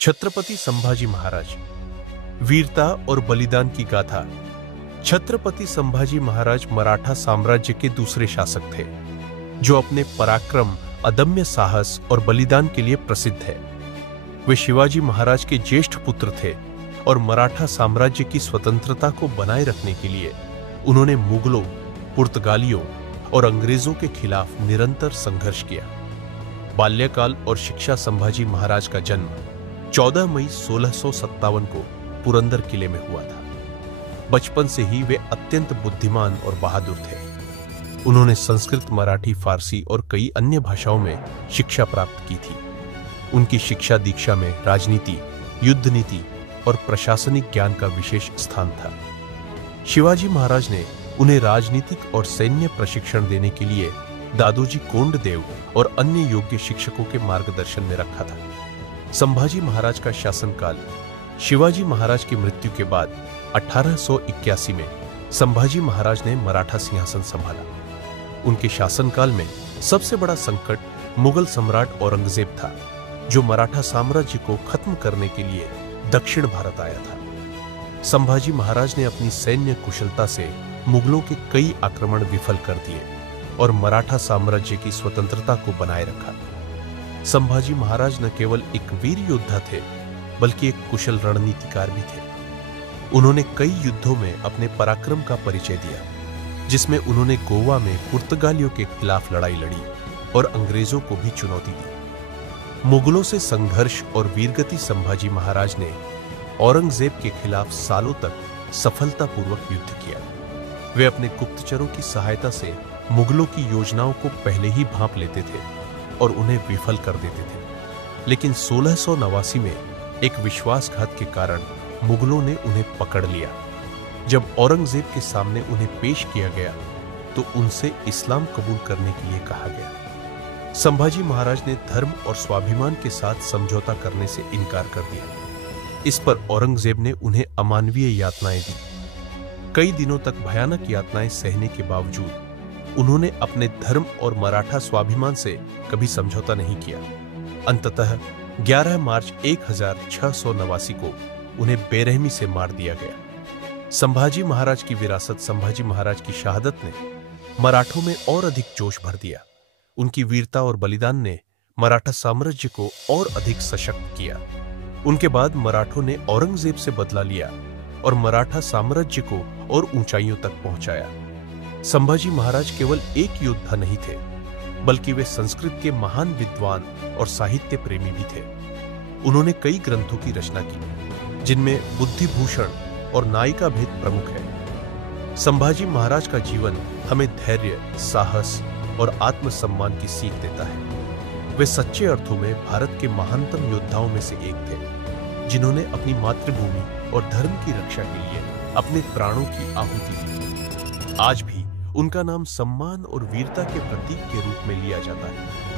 छत्रपति संभाजी महाराज, वीरता और बलिदान की गाथा। छत्रपति संभाजी महाराज मराठा साम्राज्य के दूसरे शासक थे, जो अपने पराक्रम, अदम्य साहस और बलिदान के लिए प्रसिद्ध है। वे शिवाजी महाराज के ज्येष्ठ पुत्र थे और मराठा साम्राज्य की स्वतंत्रता को बनाए रखने के लिए उन्होंने मुगलों, पुर्तगालियों और अंग्रेजों के खिलाफ निरंतर संघर्ष किया। बाल्यकाल और शिक्षा। संभाजी महाराज का जन्म 14 मई 1657 को पुरंदर किले में हुआ था। बचपन से ही वे अत्यंत बुद्धिमान और बहादुर थे। उन्होंने संस्कृत, मराठी, फारसी और कई अन्य भाषाओं में शिक्षा प्राप्त की थी। उनकी शिक्षा दीक्षा में राजनीति, युद्ध नीति और प्रशासनिक ज्ञान का विशेष स्थान था। शिवाजी महाराज ने उन्हें राजनीतिक और सैन्य प्रशिक्षण देने के लिए दादोजी कोंडदेव और अन्य योग्य शिक्षकों के मार्गदर्शन में रखा था। संभाजी महाराज का शासनकाल। शिवाजी महाराज की मृत्यु के बाद 1881 में संभाजी महाराज ने मराठा सिंहासन संभाला। उनके शासनकाल में सबसे बड़ा संकट मुगल सम्राट औरंगजेब था, जो मराठा साम्राज्य को खत्म करने के लिए दक्षिण भारत आया था। संभाजी महाराज ने अपनी सैन्य कुशलता से मुगलों के कई आक्रमण विफल कर दिए और मराठा साम्राज्य की स्वतंत्रता को बनाए रखा। संभाजी महाराज न केवल एक वीर योद्धा थे, बल्कि एक कुशल रणनीतिकार भी थे। उन्होंने कई युद्धों में अपने पराक्रम का परिचय दिया, जिसमें उन्होंने गोवा में पुर्तगालियों के खिलाफ लड़ाई लड़ी और अंग्रेजों को भी चुनौती दी। मुगलों से संघर्ष और वीरगति। संभाजी महाराज ने औरंगजेब के खिलाफ सालों तक सफलतापूर्वक युद्ध किया। वे अपने गुप्तचरों की सहायता से मुगलों की योजनाओं को पहले ही भांप लेते थे और उन्हें विफल कर देते थे। लेकिन 1689 में एक विश्वासघात के कारण मुगलों ने उन्हें पकड़ लिया। जब औरंगजेब के सामने उन्हें पेश किया गया तो उनसे इस्लाम कबूल करने के लिए कहा गया। संभाजी महाराज ने धर्म और स्वाभिमान के साथ समझौता करने से इनकार कर दिया। इस पर औरंगजेब ने उन्हें अमानवीय यातनाएं दी। कई दिनों तक भयानक यातनाएं सहने के बावजूद उन्होंने अपने धर्म और मराठा स्वाभिमान से कभी समझौता नहीं किया। अंततः 11 मार्च 1689 को उन्हें बेरहमी से मार दिया गया। संभाजी महाराज की विरासत। संभाजी महाराज की शहादत ने मराठों में और अधिक जोश भर दिया। उनकी वीरता और बलिदान ने मराठा साम्राज्य को और अधिक सशक्त किया। उनके बाद मराठों ने औरंगजेब से बदला लिया और मराठा साम्राज्य को और ऊंचाइयों तक पहुंचाया। संभाजी महाराज केवल एक योद्धा नहीं थे, बल्कि वे संस्कृत के महान विद्वान और साहित्य प्रेमी भी थे। उन्होंने कई ग्रंथों की रचना की, जिनमें बुद्धिभूषण और नायिका भेद प्रमुख है। संभाजी महाराज का जीवन हमें धैर्य, साहस और आत्मसम्मान की सीख देता है। वे सच्चे अर्थों में भारत के महानतम योद्धाओं में से एक थे, जिन्होंने अपनी मातृभूमि और धर्म की रक्षा के लिए अपने प्राणों की आहुति दी। आज भी उनका नाम सम्मान और वीरता के प्रतीक के रूप में लिया जाता है।